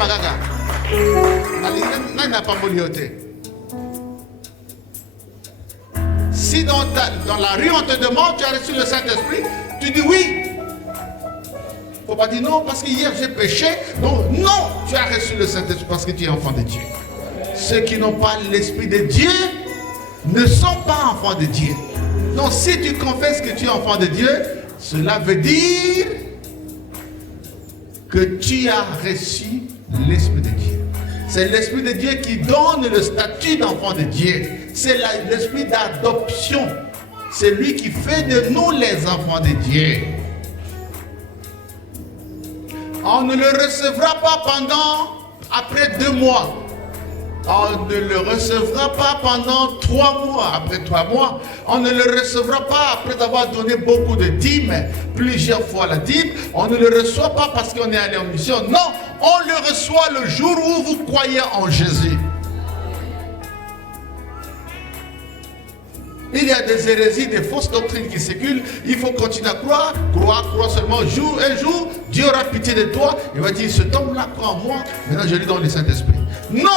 magaga. N'a pas molioté. Si dans la rue on te demande, tu as reçu le Saint-Esprit, tu dis oui. Faut pas dire non parce qu'hier j'ai péché. Donc non, tu as reçu le Saint-Esprit parce que tu es enfant de Dieu. Ceux qui n'ont pas l'Esprit de Dieu ne sont pas enfants de Dieu. Donc si tu confesses que tu es enfant de Dieu, cela veut dire que tu as reçu l'Esprit de Dieu. C'est l'Esprit de Dieu qui donne le statut d'enfant de Dieu. C'est l'Esprit d'adoption. C'est lui qui fait de nous les enfants de Dieu. On ne le recevra pas après 2 mois. On ne le recevra pas pendant 3 mois. Après 3 mois, on ne le recevra pas après avoir donné beaucoup de dîmes, plusieurs fois la dîme. On ne le reçoit pas parce qu'on est allé en mission. Non, on le reçoit le jour où vous croyez en Jésus. Il y a des hérésies, des fausses doctrines qui circulent. Il faut continuer à croire seulement. Un jour, Dieu aura pitié de toi. Il va dire, cet homme-là croit en moi. Maintenant, je lui donne le Saint-Esprit. Non,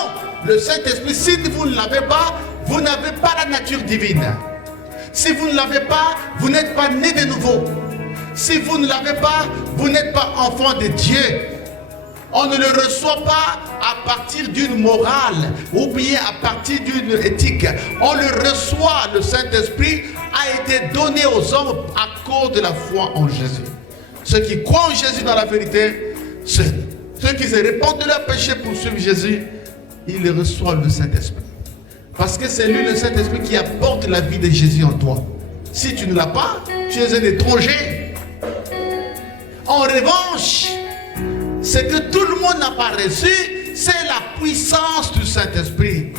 le Saint-Esprit, si vous ne l'avez pas, vous n'avez pas la nature divine. Si vous ne l'avez pas, vous n'êtes pas né de nouveau. Si vous ne l'avez pas, vous n'êtes pas enfant de Dieu. On ne le reçoit pas à partir d'une morale ou bien à partir d'une éthique. On le reçoit, le Saint-Esprit a été donné aux hommes à cause de la foi en Jésus. Ceux qui croient en Jésus dans la vérité, ceux qui se répandent de leurs péchés pour suivre Jésus, ils reçoivent le Saint-Esprit. Parce que c'est lui, le Saint-Esprit, qui apporte la vie de Jésus en toi. Si tu ne l'as pas, tu es un étranger. En revanche, ce que tout le monde n'a pas reçu, c'est la puissance du Saint-Esprit.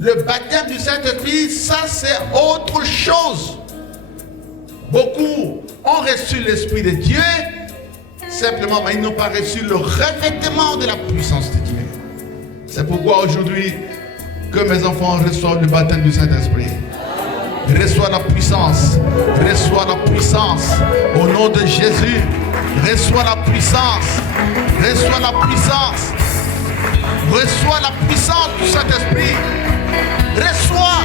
Le baptême du Saint-Esprit, ça c'est autre chose. Beaucoup ont reçu l'Esprit de Dieu, simplement, mais ils n'ont pas reçu le revêtement de la puissance de Dieu. C'est pourquoi aujourd'hui, que mes enfants reçoivent le baptême du Saint-Esprit. Reçois la puissance, reçois la puissance au nom de Jésus. Reçois la puissance, reçois la puissance, reçois la puissance du Saint-Esprit. Reçois